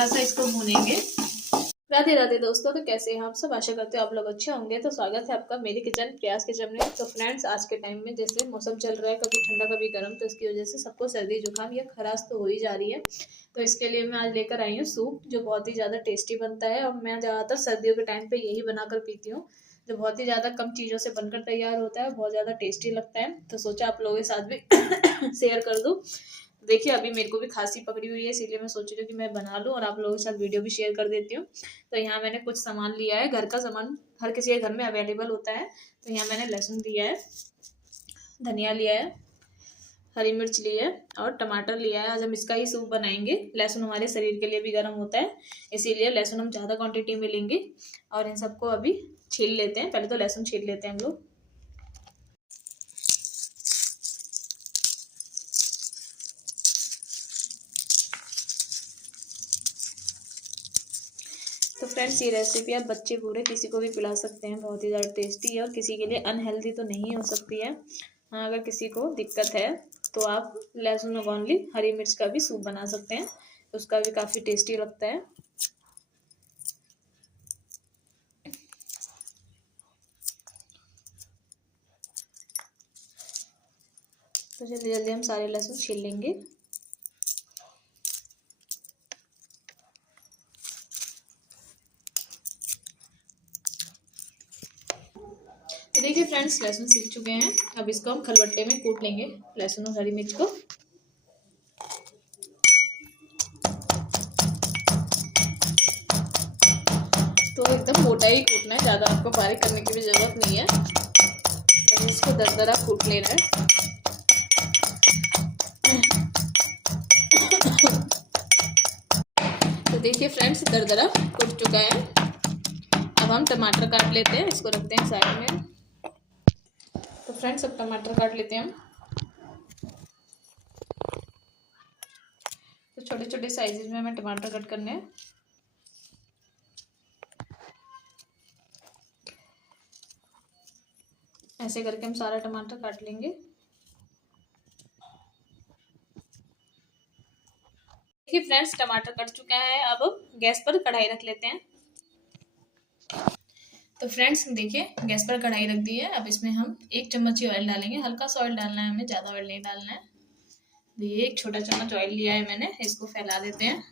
हल्का सा इसको भूनेंगे। राधे राधे दोस्तों, तो कैसे हैं आप सब? आशा करते हो आप लोग अच्छे होंगे। तो स्वागत है आपका मेरी किचन प्रयास किचन में। तो फ्रेंड्स, आज के टाइम में जैसे मौसम चल रहा है कभी ठंडा कभी गर्म, तो इसकी वजह से सबको सर्दी जुकाम या खराश तो हो ही जा रही है। तो इसके लिए मैं आज लेकर आई हूँ सूप, जो बहुत ही ज़्यादा टेस्टी बनता है और मैं ज़्यादातर सर्दियों के टाइम पर यही बनाकर पीती हूँ, जो बहुत ही ज़्यादा कम चीज़ों से बनकर तैयार होता है, बहुत ज़्यादा टेस्टी लगता है। तो सोचा आप लोगों के साथ भी शेयर कर दूँ। देखिए, अभी मेरे को भी खांसी पकड़ी हुई है, इसीलिए मैं सोच रही हूँ कि मैं बना लूँ और आप लोगों के साथ वीडियो भी शेयर कर देती हूँ। तो यहाँ मैंने कुछ सामान लिया है, घर का सामान हर किसी के घर में अवेलेबल होता है। तो यहाँ मैंने लहसुन लिया है, धनिया लिया है, हरी मिर्च ली है और टमाटर लिया है। आज हम इसका ही सूप बनाएंगे। लहसुन हमारे शरीर के लिए भी गर्म होता है, इसीलिए लहसुन हम ज़्यादा क्वांटिटी में लेंगे। और इन सबको अभी छील लेते हैं। पहले तो लहसुन छील लेते हैं हम लोग। तो फ्रेंड्स, ये रेसिपी आप बच्चे बूढ़े किसी को भी पिला सकते हैं, बहुत ही ज़्यादा टेस्टी है और किसी के लिए अनहेल्दी तो नहीं हो सकती है। हाँ, अगर किसी को दिक्कत है तो आप लहसुन ओनली हरी मिर्च का भी सूप बना सकते हैं, उसका भी काफ़ी टेस्टी लगता है। तो जल्दी जल्दी हम सारे लहसुन छील लेंगे। तो देखिए फ्रेंड्स, लहसुन सीख चुके हैं। अब इसको हम खलबट्टे में कूट लेंगे, लहसुन और हरी मिर्च को। तो एकदम मोटा ही कूटना है, ज़्यादा आपको बारीक करने की भी ज़रूरत नहीं है। तो इसको दरदरा कूट लेना है। तो देखिए फ्रेंड्स, दरदरा कूट चुका है। अब हम टमाटर काट लेते हैं, इसको रखते हैं साइड में। तो फ्रेंड्स, अब टमाटर काट लेते हैं हम। तो छोटे छोटे साइजेस में हमें टमाटर कट करने हैं। ऐसे करके हम सारा टमाटर काट लेंगे। देखिए फ्रेंड्स, टमाटर कट चुका है। अब गैस पर कढ़ाई रख लेते हैं। तो फ्रेंड्स देखिए, गैस पर कढ़ाई रख दी है। अब इसमें हम 1 चम्मच ही ऑयल डालेंगे। हल्का सा ऑयल डालना है हमें, ज़्यादा ऑयल नहीं डालना है। ये 1 छोटा चम्मच ऑयल लिया है मैंने, इसको फैला देते हैं।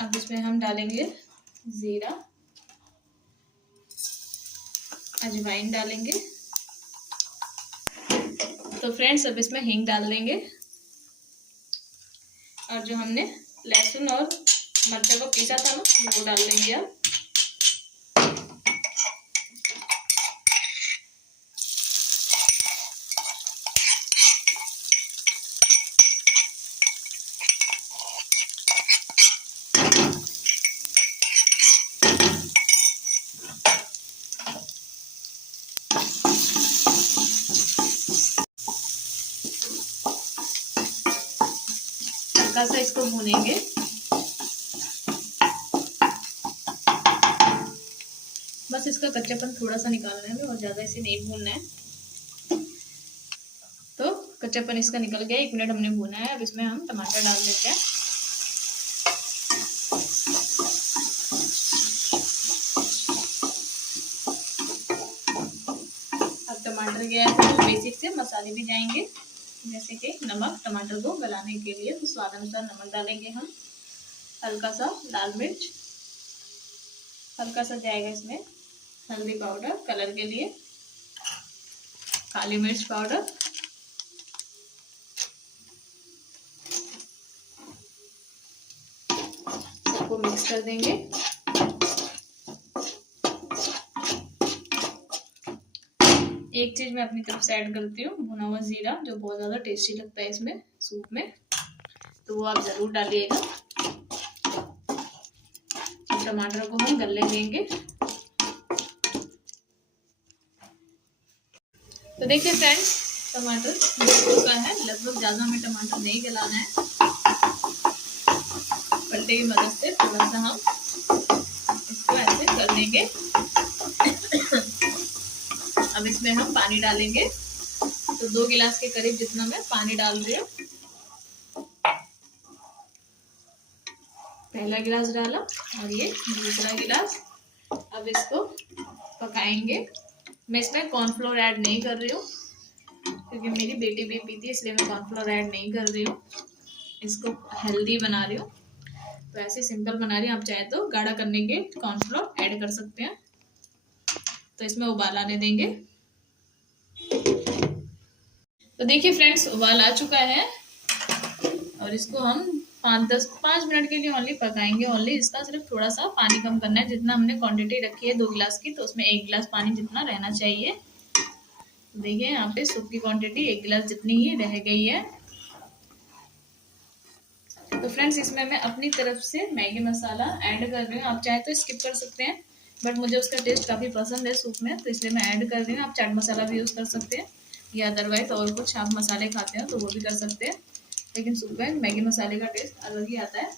अब इसमें हम डालेंगे जीरा, अजवाइन डालेंगे। तो फ्रेंड्स, अब इसमें हींग डाल देंगे और जो हमने लहसुन और मर्चा को पीसा था ना, वो डाल देंगे अब। हल्का सा इसको भूनेंगे। बस इसका कच्चापन थोड़ा सा निकालना है, और ज्यादा इसे नहीं भूनना है। तो कच्चापन इसका निकल गया, 1 मिनट हमने भूना है। अब इसमें हम टमाटर डाल देते हैं। अब टमाटर गया है तो बेसिक से मसाले भी जाएंगे, जैसे कि नमक, टमाटर को गलाने के लिए तो स्वाद अनुसार नमक डालेंगे हम। हल्का सा लाल मिर्च, हल्का सा जाएगा इसमें हल्दी पाउडर कलर के लिए, काली मिर्च पाउडर, सबको मिक्स कर देंगे। एक चीज मैं अपनी तरफ से ऐड करती हूँ, भुना हुआ जीरा, जो बहुत ज्यादा टेस्टी लगता है इसमें सूप में, तो वो आप जरूर डालिएगा। टमाटर को हम गलने देंगे। तो देखिए फ्रेंड्स, टमाटर गल चुका है लगभग, ज्यादा हमें टमाटर नहीं गलाना है। पलटे की मदद से थोड़ा सा हम इसको ऐसे कर देंगे। अब इसमें हम पानी डालेंगे। तो 2 गिलास के करीब जितना मैं पानी डाल रही हूँ। पहला गिलास डाला और ये दूसरा गिलास। अब इसको पकाएंगे। मैं इसमें कॉर्नफ्लोर ऐड नहीं कर रही हूँ क्योंकि मेरी बेटी भी पीती है, इसलिए मैं कॉर्नफ्लोर ऐड नहीं कर रही हूँ। इसको हेल्दी बना रही हूँ, तो ऐसे सिंपल बना रही हूँ। आप चाहे तो गाढ़ा करने के कॉर्नफ्लोर ऐड कर सकते हैं। तो इसमें उबाल आने देंगे। तो देखिए फ्रेंड्स, उबाल आ चुका है और इसको हम 5 मिनट के लिए ओनली पकाएंगे। ओनली इसका सिर्फ थोड़ा सा पानी कम करना है। जितना हमने क्वांटिटी रखी है 2 गिलास की, तो उसमें 1 गिलास पानी जितना रहना चाहिए। तो देखिए यहाँ पे सूप की क्वांटिटी 1 गिलास जितनी ही रह गई है। तो फ्रेंड्स, इसमें मैं अपनी तरफ से मैगी मसाला ऐड कर रही हूँ। आप चाहे तो स्किप कर सकते हैं, बट मुझे उसका टेस्ट काफ़ी पसंद है सूप में, तो इसलिए मैं ऐड कर रही हूँ। आप चाट मसाला भी यूज़ कर सकते हैं या अदरवाइज और कुछ आप मसाले खाते हैं तो वो भी कर सकते हैं, लेकिन सूप में मैगी मसाले का टेस्ट अलग ही आता है।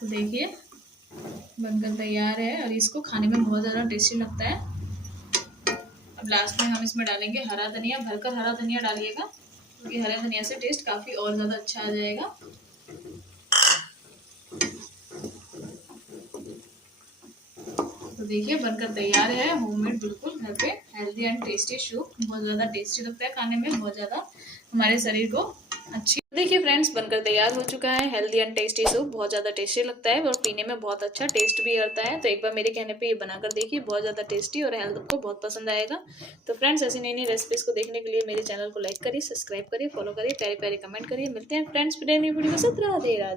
तो देखिए बनकर तैयार है और इसको खाने में बहुत ज़्यादा टेस्टी लगता है। अब लास्ट में हम इसमें डालेंगे हरा धनिया। भरकर हरा धनिया डालिएगा क्योंकि हरे धनिया से टेस्ट काफ़ी और ज़्यादा अच्छा आ जाएगा। तो देखिए बनकर तैयार है होममेड, बिल्कुल घर पे हेल्दी एंड टेस्टी सूप। बहुत ज़्यादा टेस्टी लगता है खाने में, बहुत ज़्यादा हमारे शरीर को अच्छी। देखिए फ्रेंड्स, बनकर तैयार हो चुका है हेल्दी एंड टेस्टी सूप। बहुत ज़्यादा टेस्टी लगता है और पीने में बहुत अच्छा टेस्ट भी करता है। तो एक बार मेरे कहने पे ये बनाकर देखिए, बहुत ज़्यादा टेस्टी और हेल्थ को बहुत पसंद आएगा। तो फ्रेंड्स, ऐसी नई नई रेसिपीज़ को देखने के लिए मेरे चैनल को लाइक करिए, सब्सक्राइब करिए, फॉलो करिए, प्यारे प्यारे कमेंट करिए। मिलते हैं फ्रेंड्स फिर नई वीडियो में। राधे राधे।